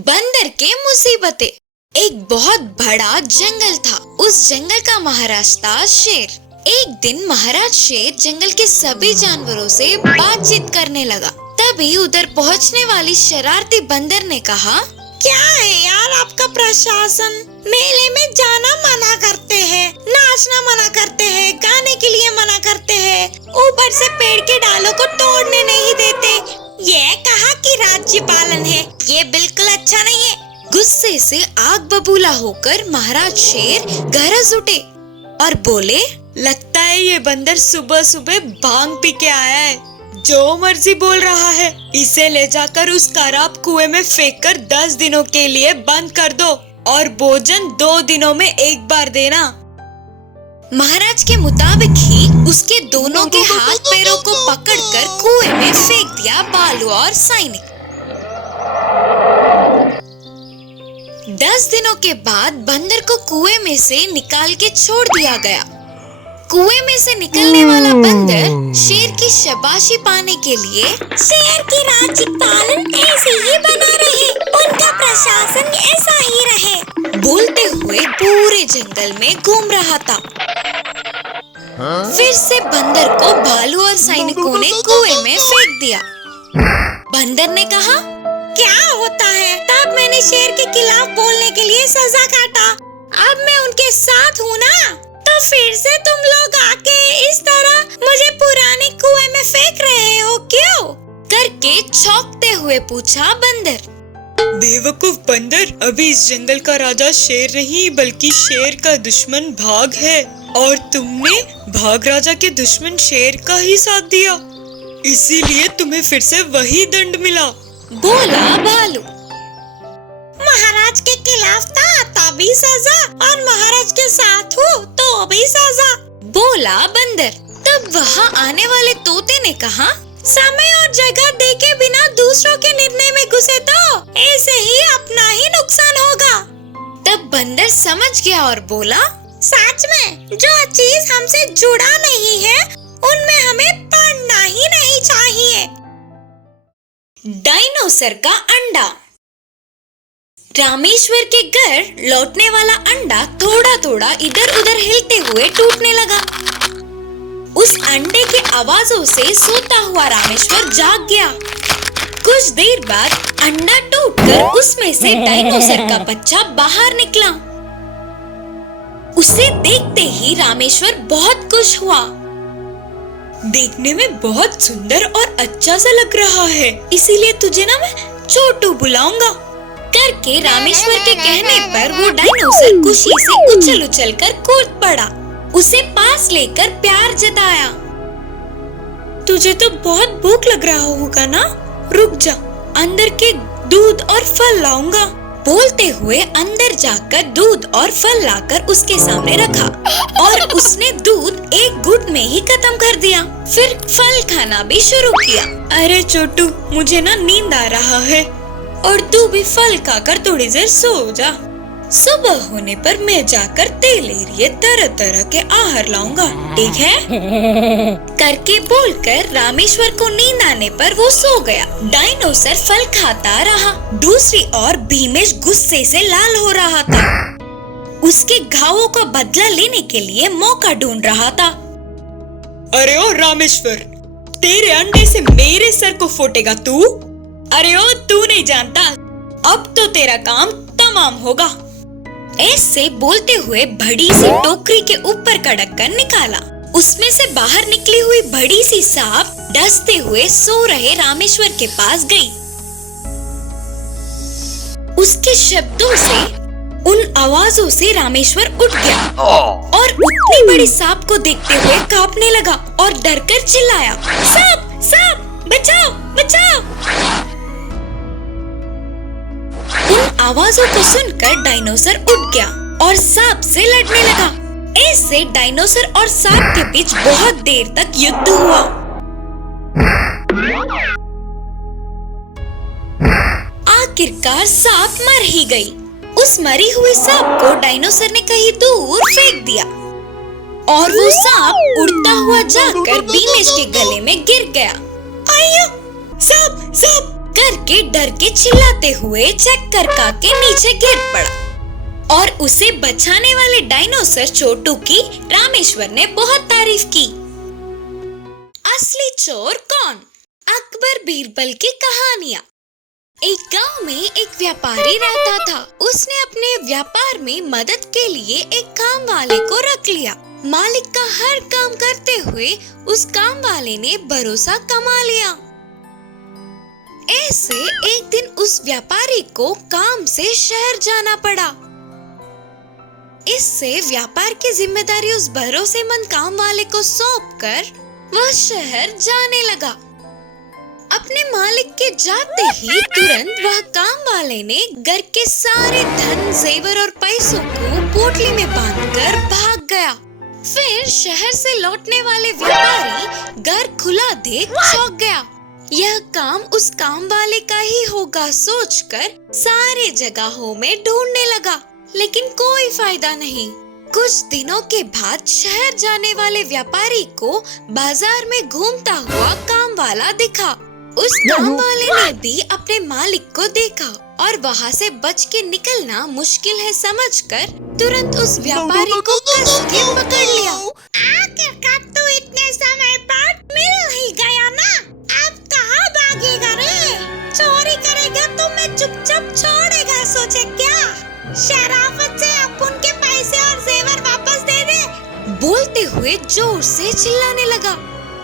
बंदर के मुसीबतें। एक बहुत बड़ा जंगल था। उस जंगल का महाराज था शेर। एक दिन महाराज शेर जंगल के सभी जानवरों से बातचीत करने लगा। तभी उधर पहुंचने वाली शरारती बंदर ने कहा, क्या है यार आपका प्रशासन? मेले में जाना मना करते हैं, नाचना मना करते हैं, गाने के लिए मना करते हैं, ऊपर से पेड़ के डालों को तोड़ने नहीं देते। ये कहा कि राज्य पालन है, ये बिल्कुल अच्छा नहीं है। गुस्से से आग बबूला होकर महाराज शेर गरज उठे और बोले, लगता है ये बंदर सुबह सुबह भांग पी के आया है, जो मर्जी बोल रहा है। इसे ले जाकर उस खराब कुएं में फेंककर 10 दिनों के लिए बंद कर दो और भोजन 2 दिनों में एक बार देना। महाराज के मुताबिक ही उसके दोनों के हाथ पैरों को पकड़कर कुएं में फेंक दिया बालू और सैनिक। 10 दिनों के बाद बंदर को कुएं में से निकाल के छोड़ दिया गया। कुएं में से निकलने वाला बंदर शेर की शाबाशी पाने के लिए शेर की राज्य पालन ऐसे ही बना रहे, उनका प्रशासन ऐसा ही रहे, बोलते हुए पूरे जंगल में घूम रहा था। फिर से बंदर को भालू और सैनिकों ने कुएं में फेंक दिया। बंदर ने कहा, क्या होता है? तब मैंने शेर के खिलाफ बोलने के लिए सजा काटा, अब मैं उनके साथ हूँ ना, तो फिर से तुम लोग आके इस तरह मुझे पुराने कुएं में फेंक रहे हो क्यों? करके चौंकते हुए पूछा बंदर। बेवकूफ बंदर, अभी इस जंगल का राजा शेर नहीं बल्कि शेर का दुश्मन भाग है, और तुमने भाग राजा के दुश्मन शेर का ही साथ दिया, इसीलिए तुम्हें फिर से वही दंड मिला, बोला भालू। महाराज के खिलाफ था तभी सजा, और महाराज के साथ हूँ तो भी सजा, बोला बंदर। तब वहाँ आने वाले तोते ने कहा, समय और जगह देखे बिना दूसरों के निर्णय में घुसे तो ऐसे ही अपना ही नुकसान होगा। तब बंदर समझ गया और बोला, सच में जो चीज हमसे जुड़ा नहीं है उनमें हमें पड़ना ही नहीं चाहिए। डायनोसर का अंडा। रामेश्वर के घर लौटने वाला अंडा थोड़ा थोड़ा इधर उधर हिलते हुए टूटने लगा। उस अंडे की आवाजों से सोता हुआ रामेश्वर जाग गया। कुछ देर बाद अंडा टूटकर उसमें से डायनोसर का बच्चा बाहर निकला। उसे देखते ही रामेश्वर बहुत खुश हुआ। देखने में बहुत सुंदर और अच्छा सा लग रहा है, इसीलिए तुझे ना मैं छोटू बुलाऊंगा, करके रामेश्वर के कहने पर वो डायनोसर खुशी से उछल उछल कर कूद पड़ा। उसे पास लेकर प्यार जताया। तुझे तो बहुत भूख लग रहा होगा ना, रुक जा, अंदर के दूध और फल लाऊंगा, बोलते हुए अंदर जाकर दूध और फल लाकर उसके सामने रखा और उसने दूध एक घुट में ही खत्म कर दिया। फिर फल खाना भी शुरू किया। अरे छोटू, मुझे ना नींद आ रहा है और तू भी फल खाकर थोड़ी देर सो जा। सुबह होने पर मैं जाकर तेलेरिए तरह तरह के आहार लाऊंगा, ठीक है? करके बोलकर रामेश्वर को नींद आने पर वो सो गया। डायनोसर फल खाता रहा। दूसरी ओर भीमेश गुस्से से लाल हो रहा था। उसके घावों का बदला लेने के लिए मौका ढूंढ रहा था। अरे ओ रामेश्वर, तेरे अंडे से मेरे सर को फोटेगा तू? अरे ओ, तू नहीं जानता, अब तो तेरा काम तमाम होगा। ऐसे बोलते हुए बड़ी सी टोकरी के ऊपर का ढक्कन निकाला। उसमें से बाहर निकली हुई बड़ी सी सांप डसते हुए सो रहे रामेश्वर के पास गई। उसके शब्दों से, उन आवाजों से रामेश्वर उठ गया और उतनी बड़ी सांप को देखते हुए कांपने लगा और डरकर चिल्लाया, सांप, सांप, बचाओ, बचाओ। उन आवाजों को सुनकर डायनोसर उठ गया और सांप से लड़ने लगा। ऐसे डायनोसर और सांप के बीच बहुत देर तक युद्ध हुआ। आखिरकार सांप मर ही गई। उस मरी हुई सांप को डायनोसर ने कहीं दूर फेंक दिया और वो सांप उड़ता हुआ जाकर भीमेश के गले में गिर गया। आया, सांप, सांप, करके डर के चिल्लाते हुए चक्कर खा के नीचे गिर पड़ा और उसे बचाने वाले डायनासोर छोटू की रामेश्वर ने बहुत तारीफ की। असली चोर कौन? अकबर बीरबल की कहानियाँ। एक गांव में एक व्यापारी रहता था। उसने अपने व्यापार में मदद के लिए एक काम वाले को रख लिया। मालिक का हर काम करते हुए उस काम वाले ने भरोसा कमा लिया। ऐसे एक दिन उस व्यापारी को काम से शहर जाना पड़ा। इससे व्यापार की जिम्मेदारी उस भरोसेमंद काम वाले को सौंपकर वह शहर जाने लगा। अपने मालिक के जाते ही तुरंत वह काम वाले ने घर के सारे धन, जेवर और पैसों को पोटली में बांधकर भाग गया। फिर शहर से लौटने वाले व्यापारी घर खुला देख चौंक गया। यह काम उस काम वाले का ही होगा सोचकर सारे जगहों में ढूंढने लगा, लेकिन कोई फायदा नहीं। कुछ दिनों के बाद शहर जाने वाले व्यापारी को बाजार में घूमता हुआ काम वाला दिखा। उस काम वाले ने भी अपने मालिक को देखा और वहाँ से बच के निकलना मुश्किल है समझकर तुरंत उस व्यापारी को कस के पकड़ लिया। आखिरकार तू इतने समय बाद मिल ही गया ना, अब कहाँ भागेगा रे? चोरी करेगा तो मैं चुपचाप छोड़ेगा सोचे क्या? शराफत से अपन के पैसे और जेवर वापस दे दे। बोलते हुए जोर से चिल्लाने लगा।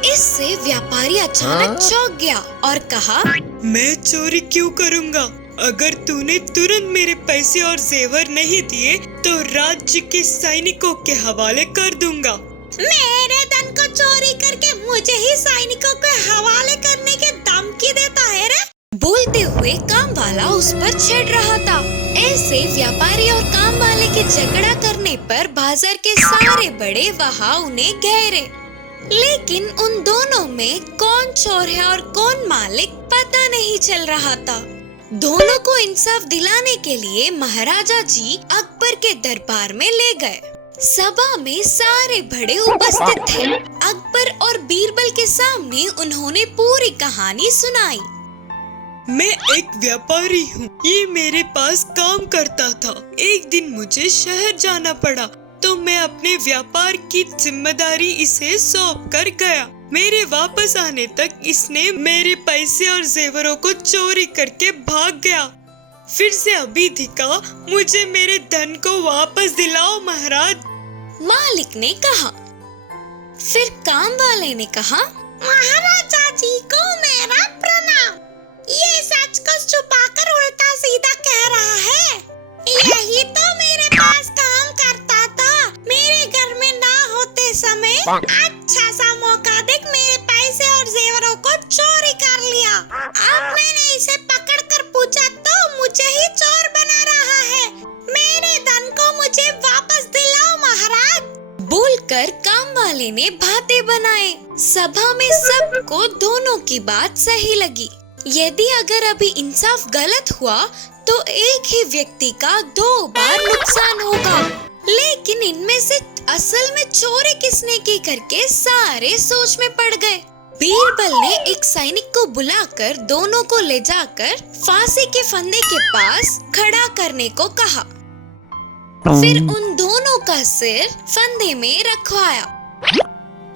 इससे व्यापारी अचानक चौंक गया और कहा, मैं चोरी क्यों करूँगा? अगर तूने तुरंत मेरे पैसे और जेवर नहीं दिए तो राज्य के सैनिकों के हवाले कर दूंगा। मेरे धन को चोरी करके मुझे ही सैनिकों के हवाले करने की धमकी देता है रे? बोलते हुए काम वाला उस पर चिढ़ रहा था। ऐसे व्यापारी और काम वाले के झगड़ा करने पर बाजार के सारे बड़े वहाँ उन्हें घेरे, लेकिन उन दोनों में कौन चोर है और कौन मालिक पता नहीं चल रहा था। दोनों को इंसाफ दिलाने के लिए महाराजा जी अकबर के दरबार में ले गए। सभा में सारे बड़े उपस्थित थे। अकबर और बीरबल के सामने उन्होंने पूरी कहानी सुनाई। मैं एक व्यापारी हूँ, ये मेरे पास काम करता था। एक दिन मुझे शहर जाना पड़ा तो मैं अपने व्यापार की जिम्मेदारी इसे सौंप कर गया। मेरे वापस आने तक इसने मेरे पैसे और जेवरों को चोरी करके भाग गया। फिर से अभी दिखा, मुझे मेरे धन को वापस दिलाओ महाराज। मालिक ने कहा। फिर काम वाले ने कहा, महाराजा जी को मेरा प्रणाम। ये सच को छुपाकर उल्टा सीधा कह रहा है। यही तो मेरे पास काम करता था। मेरे घर में ना होते समय अच्छा सा मौका देख मेरे पैसे और जेवरों को चोरी कर लिया। अब मैंने इसे पकड़कर पूछा तो मुझे ही चोर बना रहा है। मेरे धन को मुझे वापस दिलाओ महाराज। बोलकर काम वाले ने बातें बनाए। सभा में सबको दोनों की बात सही लगी। यदि अगर अभी इंसाफ गलत हुआ तो एक ही व्यक्ति का 2 बार नुकसान होगा, लेकिन इनमें से असल में चोरी किसने की करके सारे सोच में पड़ गए। बीरबल ने एक सैनिक को बुलाकर दोनों को ले जाकर फांसी के फंदे के पास खड़ा करने को कहा। फिर उन दोनों का सिर फंदे में रखवाया।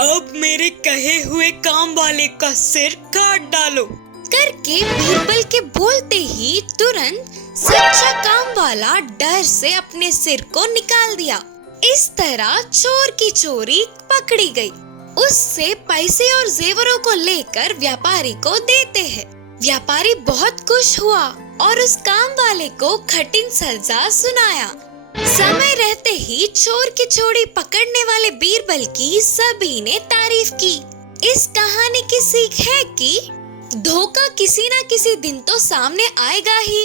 अब मेरे कहे हुए काम वाले का सिर काट डालो करके बीरबल के बोलते ही तुरंत सच्चा काम वाला डर से अपने सिर को निकाल दिया। इस तरह चोर की चोरी पकड़ी गई। उससे पैसे और जेवरों को लेकर व्यापारी को देते हैं। व्यापारी बहुत खुश हुआ और उस काम वाले को कठिन सजा सुनाया। समय रहते ही चोर की चोरी पकड़ने वाले बीरबल की सभी ने तारीफ की। इस कहानी की सीख है कि धोखा किसी न किसी दिन तो सामने आएगा ही।